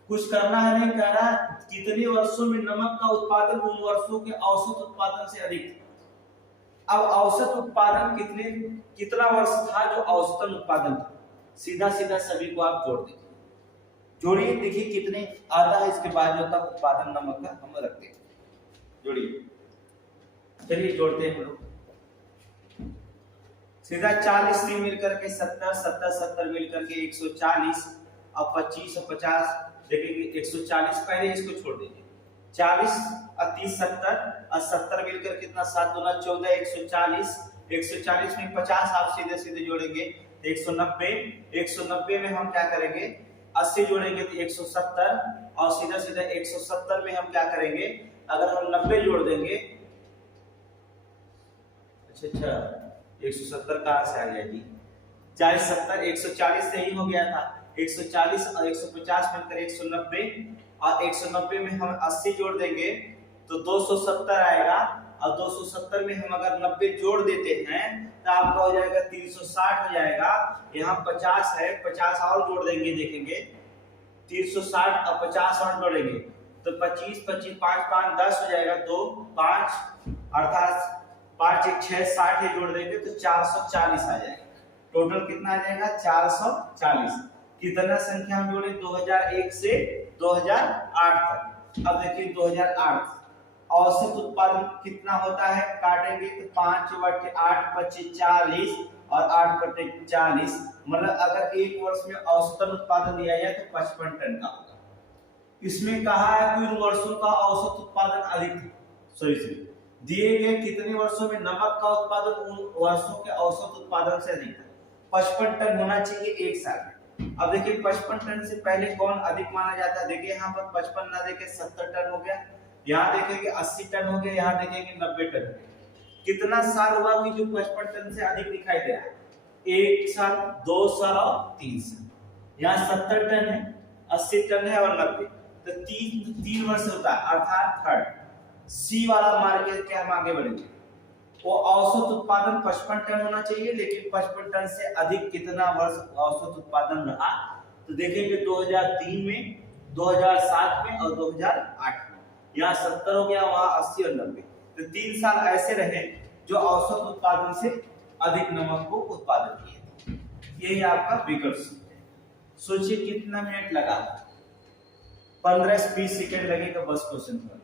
कुछ करना है नहीं, कह रहा कितने वर्षों में नमक का उत्पादन उन वर्षों के औसत उत्पादन से अधिक था। अब औसत उत्पादन कितना वर्ष था जो औसतन उत्पादन था, सीधा सीधा सभी को आप जोड़ दीजिए, जोड़िए, देखिए कितने आता है, इसके बाद जो था उत्पादन नमक का हम रखते हैं, जोड़िए चलिए जोड़ते हैं हम लोग। सीधा 40 से मिलकर के 70, 70 70 मिलकर के 140, अब 25 और 50 देखेंगे 140, पहले इसको छोड़ दीजिए। 40 और 30 70 और 70 मिलकर कितना 7 दूना 14, 140, 140 में 50 आप सीधे सीधे जोड़ेंगे तो 190, 190 में हम क्या करेंगे 80 जोड़ेंगे तो 170, और सीधा सीधा 170 में हम क्या करेंगे अगर हम 90 जोड़ देंगे, अच्छा 170 कहाँ से आ गया जी, 40 70 140 से ही हो गया था, 140 और 150 मिलकर 190, और 190 में हम 80 जोड़ देंगे तो 270 आएगा, और 270 में हम अगर 90 जोड़ देते हैं तो आपका हो जाएगा 360 हो जाएगा। यहाँ 50 है, 50 और जोड़ देंगे देखेंगे 360 और 50 और जोड़ेंगे तो 25 25 5 5 10 हो जाएगा, 2 5 अर्थात 5 1 6 60 है, जोड़ देंगे तो 440 आ जाएगा। टोटल कितना आ जाएगा 440। कितना संख्या हम जोड़े 2001 से 2008 तक। अब देखिए 2008 औसत उत्पादन कितना होता है, काटेंगे तो 5 बटे 8 25 40 और 8 बटे 40, मतलब अगर एक वर्ष में औसतन उत्पादन दिया जाए तो 55 टन का होगा। इसमें कहा है कि उन वर्षों का औसत उत्पादन अधिक सॉरी दिए गए कितने वर्षों में नमक का उत्पादन उन वर्षों के औसत उत्पादन से अधिक है। 55 टन होना चाहिए एक साल में। अब देखिए 55 टन से पहले कौन अधिक माना जाता है, देखिए यहाँ पर 55 ना देके 70 टन हो गया, यहाँ देखेंगे 80 टन हो गया, यहाँ देखेंगे 90 टन। कितना साल हुआ कि जो 55 टन से अधिक दिखाई दे रहा है, 1 साल 2 साल और 3 साल। यहाँ 70 टन है, 80 टन है और 90, तो 3 वर्ष होता है, अर्थात थर्ड सी वाला मार्केट के हम आगे बढ़ेंगे। वो औसत उत्पादन 55 टन होना चाहिए, लेकिन 55 टन से अधिक कितना वर्ष औसत उत्पादन रहा, तो देखेंगे 2003 में, 2007 में और 2008 में। यहाँ 70 हो गया, वहाँ 80 और 90, तो 3 साल ऐसे रहे जो औसत उत्पादन से अधिक नमक को उत्पादन किए। यही आपका विकल्प। सोचिए कितना मिनट लगा, 15 से 20 सेकंड लगेगा बस क्वेश्चन पर।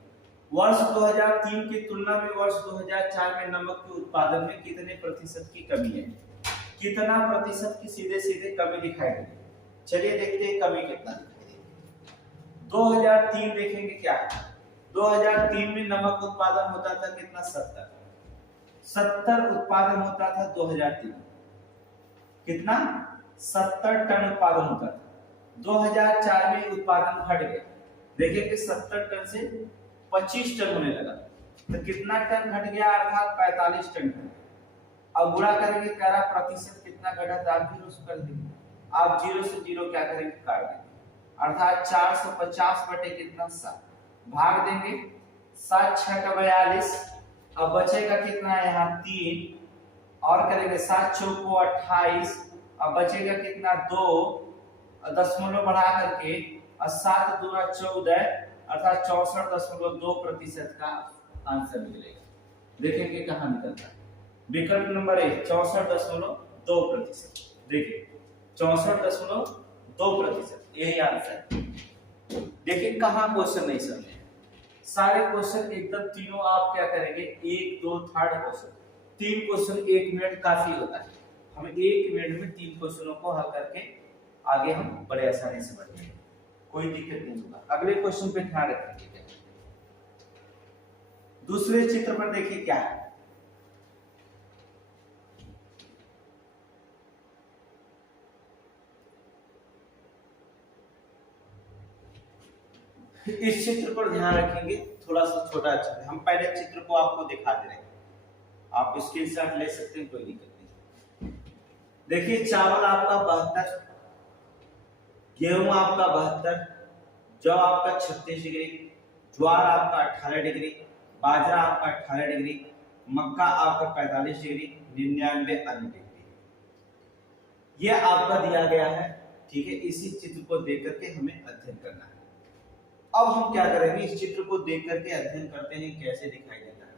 वर्ष 2003 की तुलना में वर्ष 2004 में नमक के उत्पादन में कितने प्रतिशत की कमी है, कितना प्रतिशत की सीधे सीधे कमी दिखाई दे। चलिए देखते हैं कमी कितना दिखाई दे। 2003 देखेंगे क्या, 2003 में नमक उत्पादन होता था कितना 70 उत्पादन होता था 2003, कितना 70 टन उत्पादन होता था। 2004 में उत्पादन घट गया, देखेंगे 70 टन से 25 टन होने लगा, तो कितना टन घट गया, अर्थात 45 टन घट गया। अब गुणा करेंगे क्या प्रतिशत कितना घटा, तो आप 0 से कर देंगे, आप 0 से 0 क्या करेंगे काट देंगे, अर्थात 450 बटे कितना 7, भाग देंगे 7 6 का 42, अब बचेगा कितना यहाँ 3, और करेंगे 7 4 को 28, अब बचेगा कितना 2, दशमलव बढ़ा करके और 7 दूना 14, अर्थात 64.2% का आंसर निकलेगा। देखेंगे कहाँ निकलता है, विकल्प नंबर 1 64.2%। देखिए 64.2%, यही आंसर। देखिए कहाँ क्वेश्चन नहीं समझे, सारे क्वेश्चन एकदम तीनों आप क्या करेंगे 1 2 थर्ड क्वेश्चन, 3 क्वेश्चन 1 मिनट काफी होता है, हम 1 मिनट में 3 क्वेश्चनों को हल करके आगे हम बड़े आसानी से बढ़ जाएंगे, कोई दिक्कत नहीं होगा। अगले क्वेश्चन पे ध्यान रखिए। दूसरे चित्र पर देखिए क्या है, इस चित्र पर ध्यान रखेंगे, थोड़ा सा छोटा चित्र है, हम पहले चित्र को आपको दिखा दे रहे हैं, आप स्क्रीनशॉट ले सकते हैं, कोई दिक्कत नहीं। देखिए चावल आपका 72, गेहूं आपका 72, जौ आपका 36 डिग्री, ज्वार आपका 18 डिग्री, बाजरा आपका 18 डिग्री, मक्का आपका 45 डिग्री, 99 अन्य डिग्री। यह आपका दिया गया है, ठीक है। इसी चित्र को देख करके हमें अध्ययन करना है। अब हम क्या करेंगे, इस चित्र को देख करके अध्ययन करते हैं कैसे दिखाई देता है।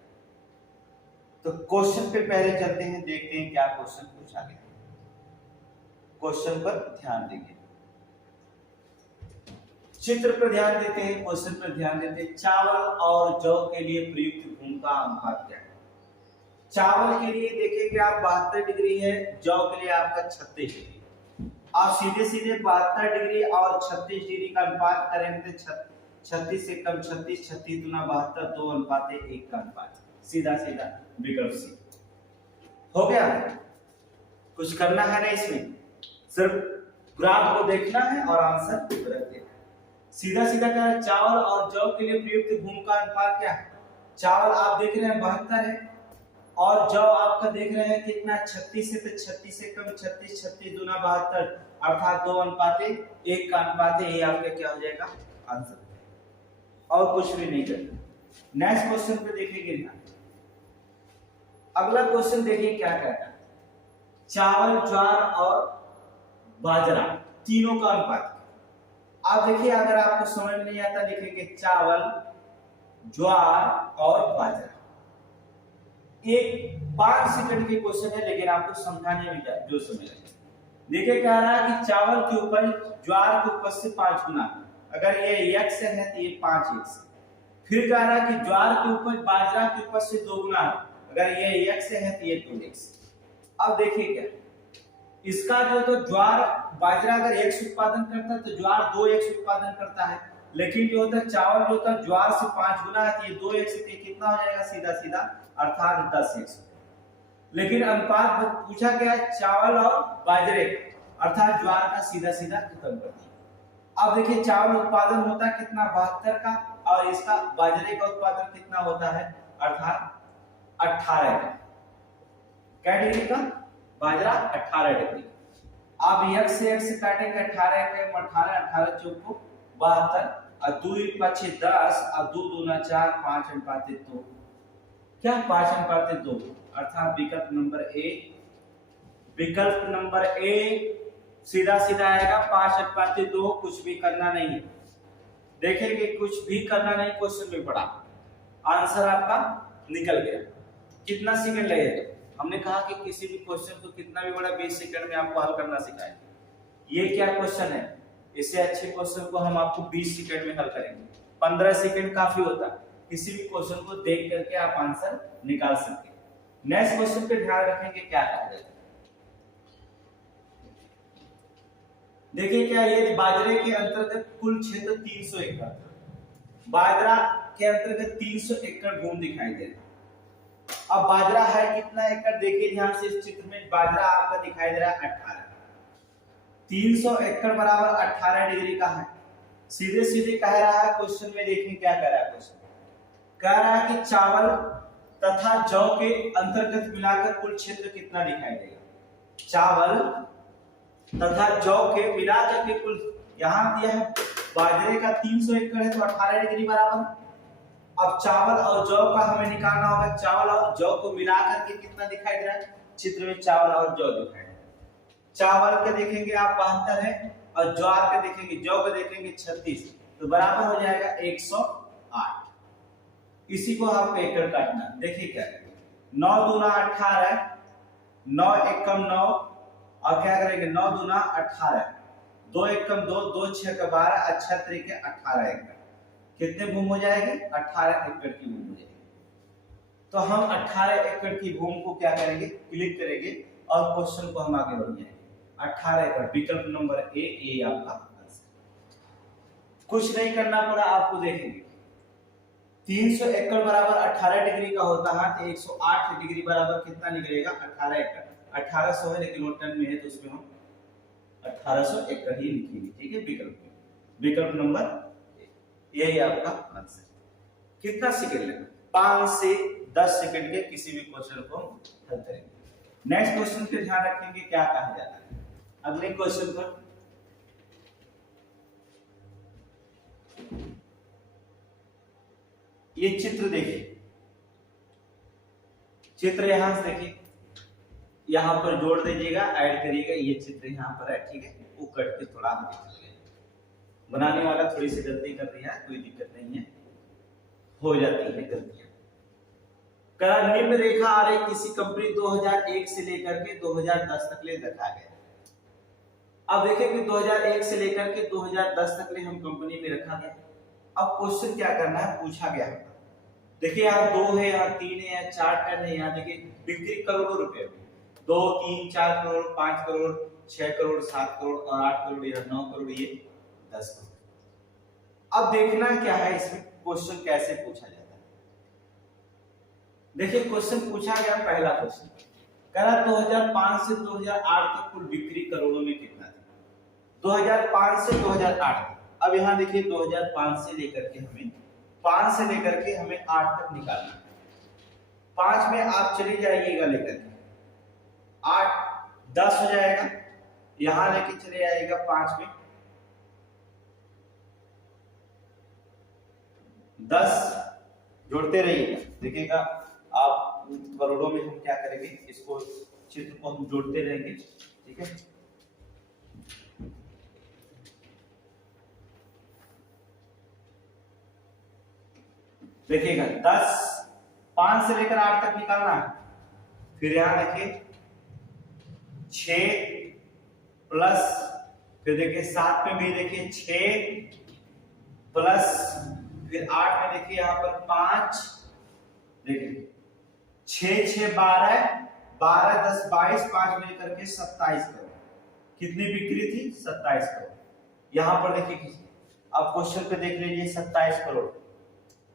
तो क्वेश्चन पे पहले चलते हैं, देखते हैं क्या क्वेश्चन पूछा गया। क्वेश्चन पर ध्यान देंगे, चित्र पर ध्यान देते हैं, क्वेश्चन पर ध्यान देते हैं। चावल और जौ के लिए प्रयुक्त भूमि का अनुपात क्या है। चावल के लिए देखेंगे आप 72 डिग्री है, जौ के लिए आपका 36 डिग्री। आप सीधे सीधे 72 डिग्री और 36 डिग्री का अनुपात करेंगे तो 36 से कम 36, 36 दूना 72, 2:1 का अनुपात। सीधा सीधा विकल्प सी हो गया। कुछ करना है नहीं इसमें, सिर्फ ग्राफ को देखना है और आंसर रख देना। सीधा सीधा क्या है, चावल और जौ के लिए प्रयुक्त भूमि का अनुपात क्या है? चावल आप देख रहे हैं 72 है और जौ आपका देख रहे हैं कितना 36 है, तो 36 से कम 36, 36 दूना 72 अर्थात 2:1 का अनुपात है। ये आपका क्या हो जाएगा आंसर, और कुछ भी नहीं करना। नेक्स्ट क्वेश्चन पे देखेंगे ध्यान। अगला क्वेश्चन देखिए क्या कहता है, चावल, ज्वार और बाजरा तीनों का अनुपात। आप देखिए अगर आपको समझ नहीं आता लिखेंगे चावल, ज्वार और बाजरा। एक 5 सेकंड के क्वेश्चन है लेकिन आपको समझाने में जो समय लगे। देखिए क्या रहा है कि चावल की उपज ज्वार की उपज से 5 गुना, अगर ये x है तो ये 5x। फिर कह रहा है कि ज्वार की उपज बाजरा की उपज से 2 गुना, अगर ये x है तो ये 2x। अब देखिए क्या इसका जो तो ज्वार बाजरा अगर x उत्पादन करता है तो ज्वार 2x उत्पादन करता है, लेकिन जो होता है चावल जो होता है ज्वार से 5 गुना है तो ये 2x से कितना हो जाएगा सीधा सीधा अर्थात 10x। लेकिन अनुपात पूछा गया है चावल और बाजरे अर्थात ज्वार का, सीधा सीधा खत्म कर दिया। अब देखिए चावल उत्पादन होता है कितना 72 का और इसका बाजरे का उत्पादन कितना होता है अर्थात 18 का। क्या डिग्री का? बाजरा 18 डिग्री। आप x से x काटेंगे 18 के 18, 18 चौको 72 और 2 5 10 और 2 दूना 4, 5:2 क्या 5:2 अर्थात विकल्प नंबर ए। विकल्प नंबर ए सीधा सीधा आएगा 5:2। कुछ भी करना नहीं है, देखेंगे कुछ भी करना नहीं, क्वेश्चन में पड़ा आंसर आपका निकल गया। कितना सेकंड लगेगा? हमने कहा कि किसी भी क्वेश्चन को कितना भी बड़ा 20 सेकंड में आपको हल करना सिखाएंगे। ये क्या क्वेश्चन है, इससे अच्छे क्वेश्चन को हम आपको 20 सेकंड में हल करेंगे। 15 सेकंड काफी होता है, किसी भी क्वेश्चन को देख करके आप आंसर निकाल सकते हैं। नेक्स्ट क्वेश्चन पे ध्यान रखेंगे क्या कहा जाए। देखिए क्या ये बाजरे के अंतर्गत कुल क्षेत्र 300 एकड़, बाजरा के अंतर्गत 300 एकड़ भूमि दिखाई दे रहा है। अब बाजरा है कितना एकड़, देखिए ध्यान से इस चित्र में बाजरा आपका दिखाई दे रहा है 18। 300 एकड़ बराबर 18 डिग्री का है। सीधे सीधे कह रहा है क्वेश्चन में, देखिए क्या कह रहा है क्वेश्चन, कह रहा है कि चावल तथा जौ के अंतर्गत मिलाकर कुल क्षेत्र कितना दिखाई देगा। चावल तथा जौ के मिलाकर के कुल, यहां दिया है बाजरे का 300 एकड़ है तो 18 डिग्री बराबर। अब चावल और जौ का हमें निकालना होगा, चावल और जौ को मिलाकर के कितना दिखाई दे रहा है चित्र में, चावल और जौ दिखाई दे रहा है। चावल के देखेंगे आप 72 है और ज्वार के देखेंगे, जौ के देखेंगे 36, तो बराबर हो जाएगा 108। इसी को आपको एकड़ काटना। देखिए क्या 9 दूना 18, 9 एकम 9 और क्या करेंगे 9 दूना 18, 2 एकम 2, 2 6 का 12 और 6 तरीके 18 एकड़। कितने भूमि हो जाएगी 18 एकड़ की भूमि हो जाएगी। तो हम 18 एकड़ की भूमि को क्या करेंगे क्लिक करेंगे और क्वेश्चन को हम आगे बढ़ जाएंगे। 18 एकड़ विकल्प नंबर ए आपका आंसर। कुछ नहीं करना पड़ा आपको, देखेंगे 300 एकड़ बराबर 18 डिग्री का होता है तो 108 डिग्री बराबर कितना निकलेगा 18 एकड़। 1800 है लेकिन वो टन में है तो उसमें हम 1800 एकड़ ही लिखेंगे, ठीक है। विकल्प नंबर यही आपका आंसर। कितना सेकंड लगेगा 5 से 10 सेकंड के किसी भी क्वेश्चन को हल करेंगे। नेक्स्ट क्वेश्चन पे ध्यान रखेंगे क्या कहा जाता है। अगले क्वेश्चन पर ये चित्र देखिए, चित्र यहां से देखिए, यहां पर जोड़ दीजिएगा, ऐड करिएगा। ये चित्र यहां पर है, ठीक है। वो कट के थोड़ा हम निकल गए, बनाने वाला थोड़ी सी गलती कर दिया, कोई दिक्कत नहीं है, हो जाती है गलतियां। निम्न रेखा आरेख किसी कंपनी 2001 से लेकर के 2010 तक ले रखा गया। अब देखिए कि 2001 से लेकर के 2010 तक ले हम कंपनी में रखा गया। अब क्वेश्चन क्या करना है, पूछा गया है देखिए यहाँ 2 है, यहाँ 3 है, यहाँ 4 टन है, यहाँ देखिए बिक्री करोड़ों रुपए में 2, 3, 4 करोड़, 5 करोड़, 6 करोड़, 7 करोड़ और 8 करोड़, या 9 करोड़, ये 10 करोड़। अब देखना क्या है इसमें क्वेश्चन कैसे पूछा जाता है। देखिए क्वेश्चन पूछा गया, पहला क्वेश्चन कह रहा 2005 से 2008 तक कुल बिक्री करोड़ों में कितना थी। 2005 से 2008 तक। अब यहाँ देखिए 2005 से लेकर के हमें 5 से लेकर के हमें 8 तक निकालना है। 5 में आप चले जाइएगा लेकर के 8 10 हो जाएगा, यहां लेके चले आएगा 5 में 10 जोड़ते रहिएगा। देखिएगा आप करोड़ों में हम क्या करेंगे, इसको चित्र को हम जोड़ते रहेंगे, ठीक है। देखिएगा 10 5 से लेकर 8 तक निकालना है। फिर यहां देखिए 6 प्लस, फिर देखिए 7 में भी देखिए 6 प्लस, फिर 8 में देखिए यहां पर 5, देखिए 6 6 12 12 10 22, 5 में लेकर के 27 करोड़। कितनी बिक्री थी? 27 करोड़। यहां पर देखिए अब क्वेश्चन पे देख लीजिए 27 करोड़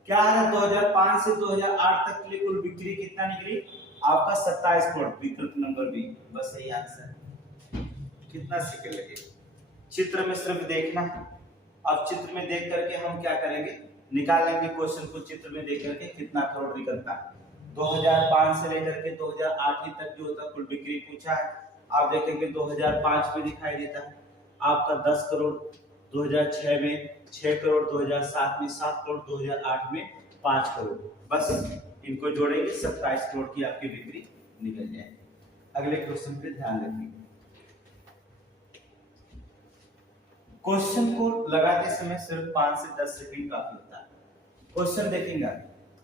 क्या है। 2005 से 2008 तक के लिए कुल बिक्री कितना निकली आपका? 27 करोड़। विकल्प नंबर बी बस सही आंसर। कितना सेकंड लगेगा? चित्र में सिर्फ देखना है। अब चित्र में देख करके हम क्या करेंगे, निकाल लेंगे क्वेश्चन को। चित्र में देख करके कितना करोड़ निकलता है। 2005 से लेकर के 2008 तक जो होता कुल बिक्री पूछा है। आप देखेंगे 2005 में दिखाई देता है आपका 10 करोड़, 2006 में 6 करोड़, 2007 में 7 करोड़, 2008 में 5 करोड़। बस इनको जोड़ेंगे 27 करोड़ की आपकी बिक्री निकल जाएगी। अगले क्वेश्चन पे ध्यान रखिए। क्वेश्चन को लगाते समय सिर्फ 5 से 10 सेकंड काफी होता है। क्वेश्चन देखेंगे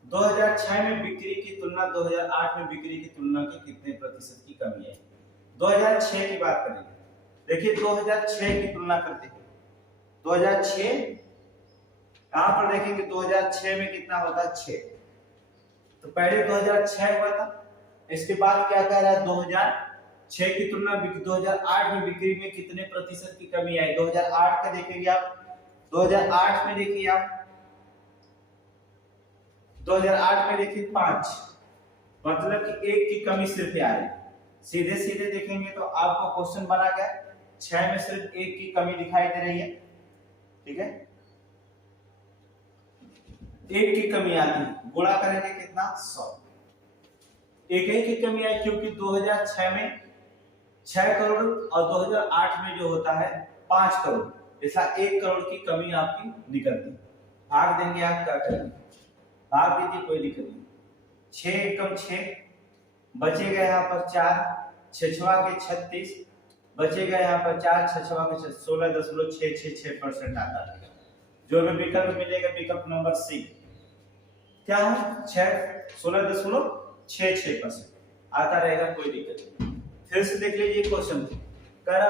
2006 में बिक्री की तुलना 2008 में बिक्री की तुलना के कितने प्रतिशत की कमी है। 2006 की बात करेंगे। देखिए 2006 की तुलना करते हैं। 2006 यहां पर देखेंगे 2006 में कितना होता है 6। तो पहले 2006 हुआ था, इसके बाद क्या कह रहा है 2006 की तुलना 2008 में बिक्री में कितने प्रतिशत की कमी आई। 2008 का देखेंगे आप, 2008 में देखिए आप 2008 में देखिए 5, मतलब कि 1 की कमी सिर्फ आ रही। सीधे सीधे देखेंगे तो आपको क्वेश्चन बना गया 6 में सिर्फ 1 की कमी दिखाई दे रही है, ठीक है। 1 की कमी आती है, गुणा करेंगे कितना 100। 1 की कमी आई क्योंकि 2006 में 6 करोड़ और 2008 में जो होता है 5 करोड़, ऐसा 1 करोड़ की कमी आपकी निकलती। भाग देंगे आप, क्या करेंगे भाग दीजिए, कोई दिक्कत नहीं। 6 एकम 6 बचेगा यहाँ पर 4, 6 के 36 बचेगा यहाँ पर 4, 6 के 16.666% आता है। जो हमें विकल्प मिलेगा विकल्प नंबर सी क्या है 16.66% आता रहेगा, कोई दिक्कत नहीं। फिर से देख लीजिए क्वेश्चन कह रहा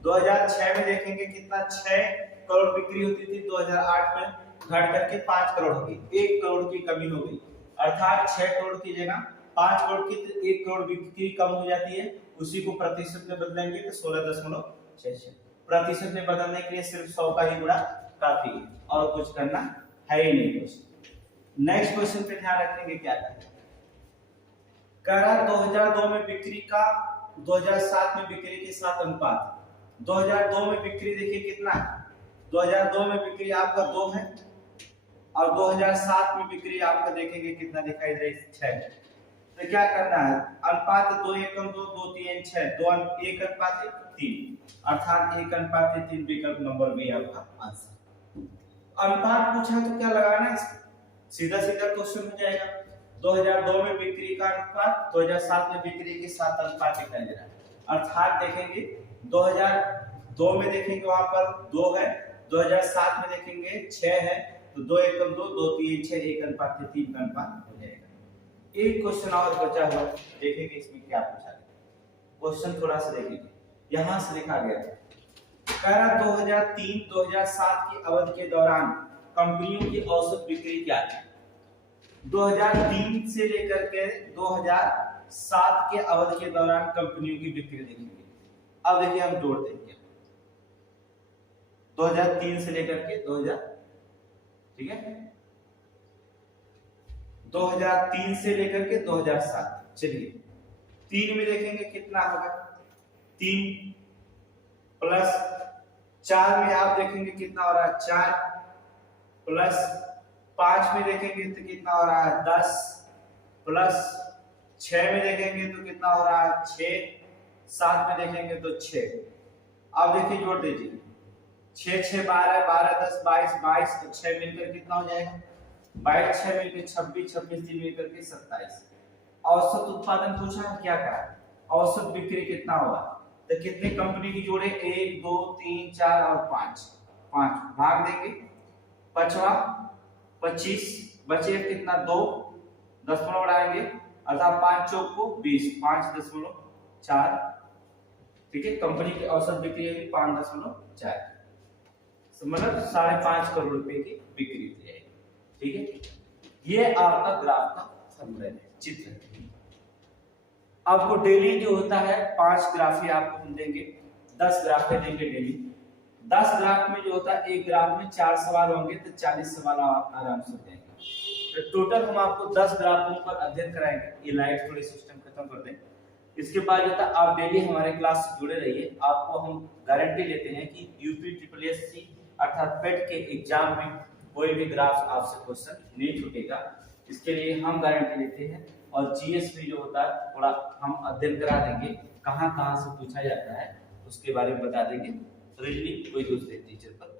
2006 में देखेंगे कितना 6 करोड़ बिक्री होती थी, 2008 में घट करके 5 करोड़ हो गई, 1 करोड़ की कमी हो गई। अर्थात 6 करोड़ की जगह 5 करोड़ की 1 करोड़ बिक्री कम हो जाती है। उसी को प्रतिशत में बदलेंगे तो 16.66। प्रतिशत में बदलने के लिए सिर्फ 100 का ही गुणा काफी है, और कुछ करना है ही नहीं। क्वेश्चन नेक्स्ट क्वेश्चन पे ध्यान रखेंगे क्या कह रहा 2002 में बिक्री का 2007 में बिक्री के साथ अनुपात। 2002 में बिक्री देखिए कितना है, 2002 में बिक्री आपका 2 है और 2007 में बिक्री आपका देखेंगे कितना दिखाई दे 6। तो क्या करना है, अनुपात 2 एकम 2 2 3 6 2 1 अनुपात 3, अर्थात 1 अनुपात 3 विकल्प नंबर बी आपका आंसर। अनुपात पूछा तो क्या लगाना है, सीधा सीधा क्वेश्चन हो जाएगा। 2002 में बिक्री का अनुपात 2007 में बिक्री के साथ अनुपात दिखाई दे रहा है, अर्थात देखेंगे 2002 में देखेंगे वहां पर 2 है, 2007 में देखेंगे 6 है, तो 2 एकम 2 2 3 6 1 अनुपात 3 का अनुपात हो जाएगा। एक क्वेश्चन और बचा हुआ है, देखेंगे इसमें क्या पूछा गया। क्वेश्चन थोड़ा सा देखेंगे, यहां से लिखा गया है कह रहा 2003-2007 की अवधि के दौरान कंपनियों की औसत बिक्री क्या थी। 2003 से लेकर के 2007 के अवधि के दौरान कंपनियों की बिक्री देखेंगे। अब देखिए हम जोड़ देंगे 2003 से लेकर के 2000, ठीक है, 2003 से लेकर के 2007। चलिए 3 में देखेंगे कितना होगा, 3 प्लस 4 में आप देखेंगे कितना हो रहा है, 4 प्लस 5 में देखेंगे तो कितना हो रहा है, 10 प्लस 6 में देखेंगे तो कितना हो रहा है, 6, 7 में देखेंगे तो 6। अब देखिए जोड़ दीजिए 6 6 12 12 10 22 22 तो 6 मिलकर कितना हो जाएगा, 22 6 मिलकर 26 26 3 मिलकर के 27। औसत उत्पादन पूछा है, क्या कहा, औसत बिक्री कितना होगा, तो कितने कंपनी की जोड़े, 1 2 3 4 और 5, 5 भाग देंगे, पांचवा 25 बचे कितना, 2 दशमलव बढ़ाएंगे अर्थात 5 चौक को 20, 5.4, ठीक है। कंपनी की औसत बिक्री है 5.4, मतलब 5.5 करोड़ रुपए की बिक्री हो जाएगी, ठीक है। ये आपका ग्राफ का फॉर्मूला है, चित्र है। आपको डेली जो होता है 5 ग्राफ ही आपको हम देंगे, 10 ग्राफ देंगे डेली। 10 ग्राफ में जो होता है, एक ग्राफ में 4 सवाल होंगे तो 40 सवाल आप आराम से देंगे। तो टोटल हम आपको 10 ग्राफों पर अध्ययन कराएंगे। ये लाइट थोड़ी सिस्टम खत्म कर दें। इसके बाद जो था आप डेली हमारे क्लास से जुड़े रहिए। आपको हम गारंटी लेते हैं कि यूपी SSSC अर्थात पेट के एग्जाम में कोई भी ग्राफ आपसे क्वेश्चन नहीं छूटेगा, इसके लिए हम गारंटी लेते हैं। और जीएस में जो होता है थोड़ा हम अध्ययन करा देंगे, कहां कहां से पूछा जाता है उसके बारे में बता देंगे। रीजनिंग कोई दूसरे टीचर पर